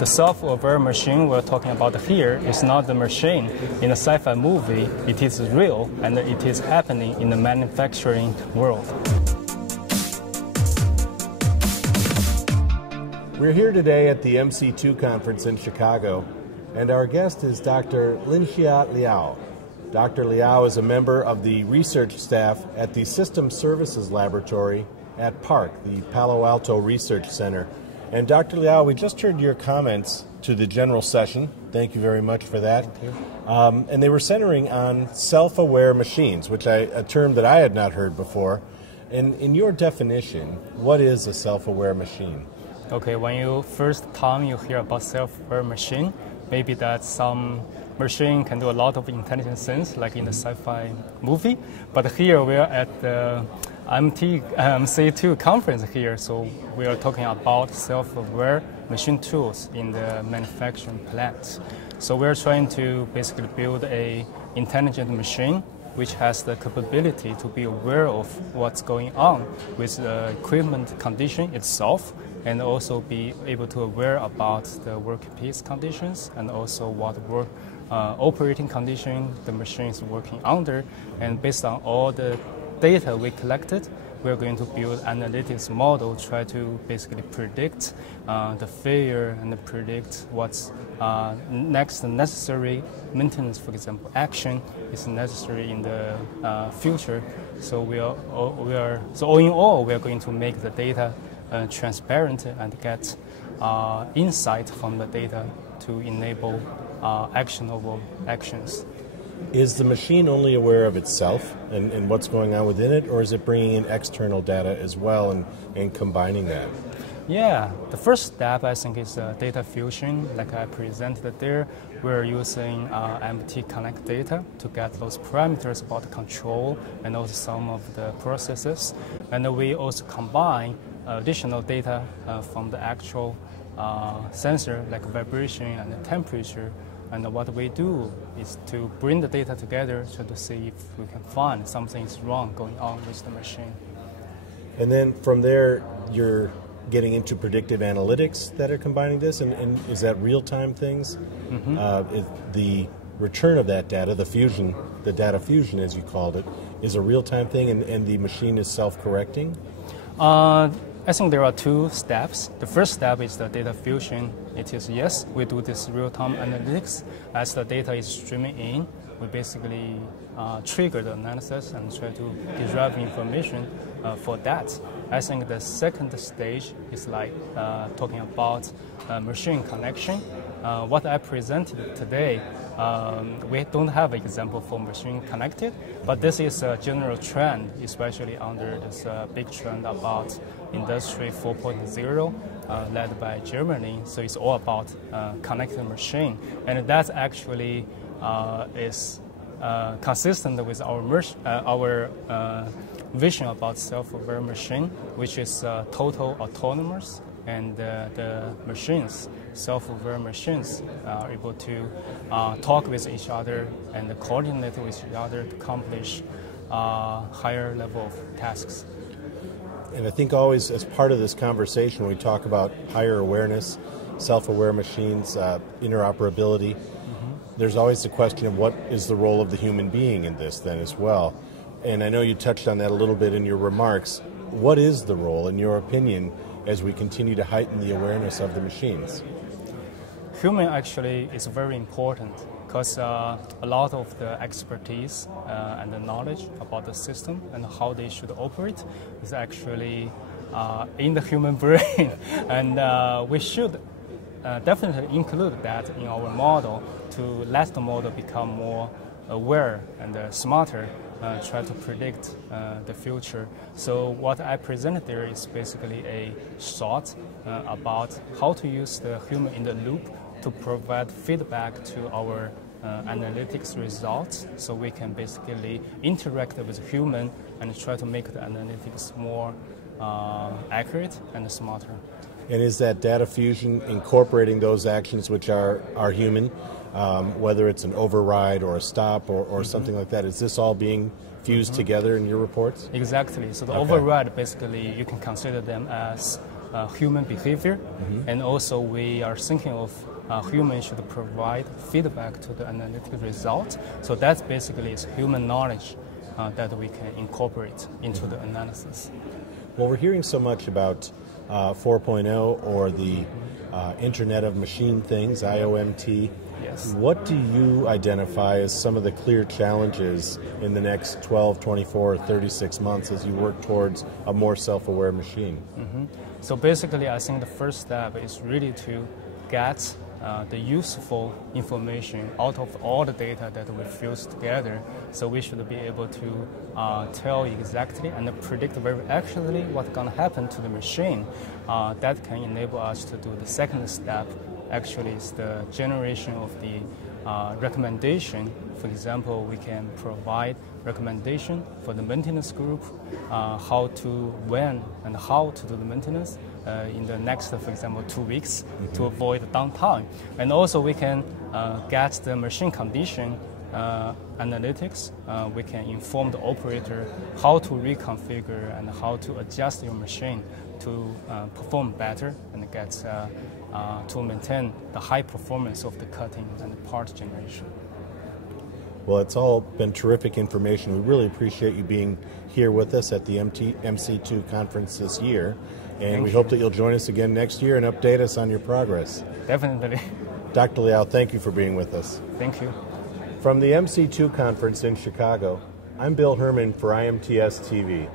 the self-aware machine we're talking about here is not the machine in a sci-fi movie. It is real, and it is happening in the manufacturing world. We're here today at the MC2 conference in Chicago, and our guest is Dr. Linxia Liao. Dr. Liao is a member of the research staff at the System Services Laboratory at PARC, the Palo Alto Research Center. And Dr. Liao, we just heard your comments to the general session. Thank you very much for that. Thank you. And they were centering on self-aware machines, which a term that I had not heard before. And in your definition, what is a self-aware machine? Okay, when you first time you hear about self-aware machine, maybe that some machine can do a lot of intelligent things, like in the sci-fi movie. But here we are at the MC2 conference here, so we are talking about self-aware machine tools in the manufacturing plant. So we're trying to basically build a intelligent machine which has the capability to be aware of what's going on with the equipment condition itself, and also be able to aware about the workpiece conditions and also what work operating condition the machine is working under. And based on all the data we collected, we're going to build analytics model, try to basically predict the failure and predict what's next necessary maintenance, for example, action is necessary in the future. So all in all, we are going to make the data transparent and get insight from the data to enable actionable actions. Is the machine only aware of itself and what's going on within it, or is it bringing in external data as well and combining that? Yeah, the first step I think is data fusion. Like I presented there, we're using MT Connect data to get those parameters about the control and also some of the processes. And we also combine additional data from the actual sensor, like vibration and the temperature. And what we do is to bring the data together, try to see if we can find something is wrong going on with the machine. And then from there, you're getting into predictive analytics that are combining this, and is that real-time things? Mm-hmm. The return of that data, the data fusion as you called it, is a real-time thing, and the machine is self-correcting? I think there are two steps. The first step is the data fusion. It is, yes, we do this real-time analytics. As the data is streaming in, we basically trigger the analysis and try to derive information for that. I think the second stage is like talking about machine connection. What I presented today, we don't have an example for machine connected, but this is a general trend, especially under this big trend about Industry 4.0 led by Germany. So it's all about connected machine, and that actually is consistent with our vision about self-aware machine, which is total autonomous, and the machines, self-aware machines, are able to talk with each other and coordinate with each other to accomplish higher level of tasks. And I think always as part of this conversation, we talk about higher awareness, self-aware machines, interoperability. Mm-hmm. There's always the question of what is the role of the human being in this then as well. And I know you touched on that a little bit in your remarks. What is the role, in your opinion, as we continue to heighten the awareness of the machines? Human actually is very important because a lot of the expertise and the knowledge about the system and how they should operate is actually in the human brain. And we should definitely include that in our model to let the model become more aware and smarter, try to predict the future. So what I presented there is basically a thought about how to use the human in the loop to provide feedback to our analytics results, so we can basically interact with human and try to make the analytics more accurate and smarter. And is that data fusion incorporating those actions which are human, whether it's an override or a stop or mm-hmm. something like that? Is this all being fused mm-hmm. together in your reports? Exactly. So the override, basically, you can consider them as human behavior, and also we are thinking of humans should provide feedback to the analytical result. So that's basically is human knowledge that we can incorporate into the analysis. Well, we're hearing so much about 4.0 or the Internet of Machine Things, IOMT. Yes. What do you identify as some of the clear challenges in the next 12, 24, or 36 months as you work towards a more self-aware machine? So basically, I think the first step is really to get the useful information out of all the data that we fuse together. So we should be able to tell exactly and predict very accurately what's going to happen to the machine. That can enable us to do the second step. Actually, is the generation of the recommendation. For example, we can provide recommendation for the maintenance group, how to, when, and how to do the maintenance in the next, for example, 2 weeks to avoid downtime. And also we can get the machine condition analytics. We can inform the operator how to reconfigure and how to adjust your machine to perform better and get to maintain the high performance of the cutting and the part generation. Well, it's all been terrific information. We really appreciate you being here with us at the MC2 conference this year, and we hope that you'll join us again next year and update us on your progress. Definitely. Dr. Liao, thank you for being with us. Thank you. From the MC2 conference in Chicago, I'm Bill Herman for IMTS TV.